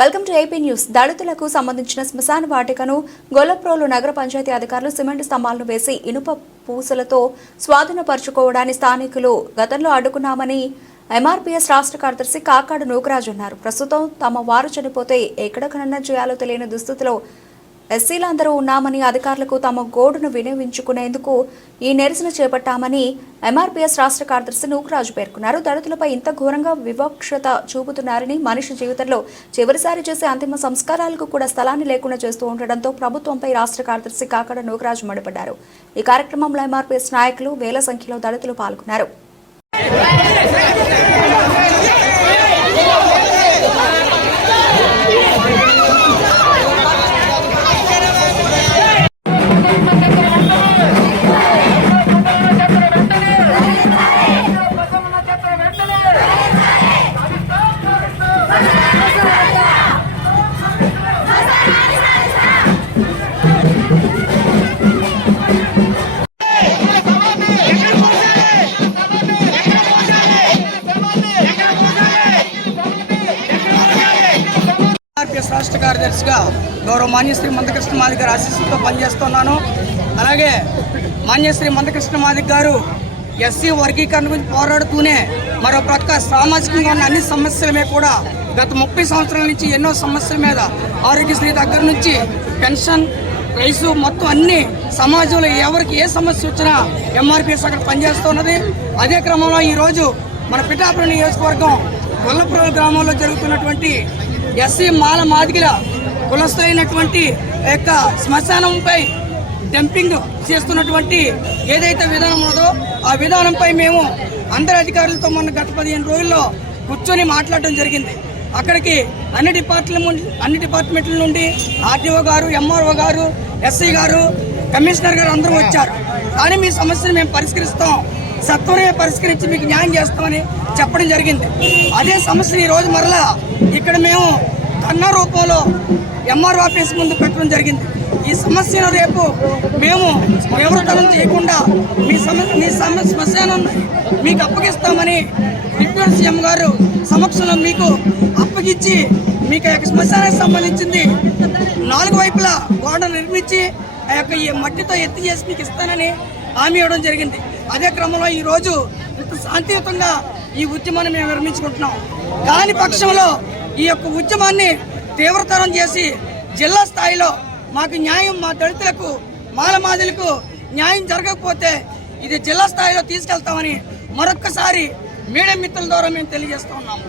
Welcome to AP news. దళితులకు సంబంధించిన శ్మశాన వాటికను గొల్లప్రోలు నగర పంచాయతీ అధికారులు సిమెంట్ స్తంభాలను వేసి ఇనుప పూసలతో స్వాధీనపరుచుకోవడాన్ని స్థానికులు గతంలో అడ్డుకున్నామని ఎంఆర్పీఎస్ రాష్ట్ర కార్యదర్శి కాకాడు నూకరాజు అన్నారు. ప్రస్తుతం తమ వారు చనిపోతే ఎక్కడ ఖననం చేయాలో తెలియని దుస్థితిలో ఎస్సీలందరూ ఉన్నామని అధికారులకు తమ గోడును వినియోగించుకునేందుకు ఈ నిరసన చేపట్టామని ఎంఆర్పీఎస్ రాష్ట్ర కార్యదర్శి నూకరాజు పేర్కొన్నారు. దళితులపై ఇంత ఘోరంగా వివక్షత చూపుతున్నారని మనిషి జీవితంలో చివరిసారి చేసే అంతిమ సంస్కారాలకు కూడా స్థలాన్ని లేకుండా చేస్తూ ఉండడంతో ప్రభుత్వంపై రాష్ట్ర కార్యదర్శి కాకడ నూకరాజు మండిపడ్డారు. ఈ కార్యక్రమంలో ఎంఆర్పీఎస్ నాయకులు వేల సంఖ్యలో దళితులు పాల్గొన్నారు. రాష్ట్ర కార్యదర్శిగా గౌరవ మాన్యశ్రీ మందకృష్ణ మాదిక గారి ఆశీస్సులతో పనిచేస్తున్నాను. అలాగే మాన్యశ్రీ మందకృష్ణ మాదిక్ గారు ఎస్సీ వర్గీకరణ గురించి పోరాడుతూనే మరో ప్రక్క సామాజికంగా ఉన్న అన్ని సమస్యల మీద కూడా గత ముప్పై సంవత్సరాల నుంచి ఎన్నో సమస్యల మీద ఆరోగ్యశ్రీ దగ్గర నుంచి పెన్షన్ రైసు మొత్తం అన్ని సమాజంలో ఎవరికి ఏ సమస్య వచ్చినా ఎంఆర్పిఎస్ అక్కడ పనిచేస్తున్నది అదే క్రమంలో ఈరోజు మన పిఠాపురం నియోజకవర్గం గొల్లపురం గ్రామంలో జరుగుతున్నటువంటి ఎస్సీ మాల మాదిగిల కులస్థైనటువంటి యొక్క శ్మశానంపై డంపింగ్ చేస్తున్నటువంటి ఏదైతే విధానం ఉన్నదో ఆ విధానంపై మేము అందరి అధికారులతో మొన్న గత పదిహేను రోజుల్లో కూర్చొని మాట్లాడడం జరిగింది. అక్కడికి అన్ని డిపార్ట్మెంట్ అన్ని డిపార్ట్మెంట్ల నుండి ఆర్టీఓ గారు ఎంఆర్ఓ గారు ఎస్సీ గారు కమిషనర్ గారు అందరూ వచ్చారు. కానీ మీ సమస్యను మేము పరిష్కరిస్తాం. సత్వరమే పరిష్కరించి మీకు న్యాయం చేస్తామని చెప్పడం జరిగింది. అదే సమస్యను ఈ రోజు మరలా ఇక్కడ మేము కన్న రూపంలో ఎంఆర్ ఆఫీస్ ముందు పెట్టడం జరిగింది. ఈ సమస్యను రేపు మేము వివరతనం చేయకుండా మీ సమస్య మీ సమస్యను మీకు అప్పగిస్తామని డిప్యూటీ సీఎం గారు సమక్షంలో మీకు అప్పగించి మీకు ఆ యొక్క శ్మశానానికి సంబంధించింది నాలుగు వైపులా గోడ నిర్మించి ఆ యొక్క ఈ మట్టితో ఎత్తి చేసి మీకు ఇస్తానని హామీ ఇవ్వడం జరిగింది. అదే క్రమంలో ఈరోజు శాంతియుతంగా ఈ ఉద్యమాన్ని మేము నిర్మించుకుంటున్నాం. కాని పక్షంలో ఈ యొక్క ఉద్యమాన్ని తీవ్రతరం చేసి జిల్లా స్థాయిలో మాకు న్యాయం మా దళితులకు మాలమాదిలకు న్యాయం జరగకపోతే ఇది జిల్లా స్థాయిలో తీసుకెళ్తామని మరొక్కసారి మీడియా మిత్రుల ద్వారా మేము తెలియజేస్తూ ఉన్నాము.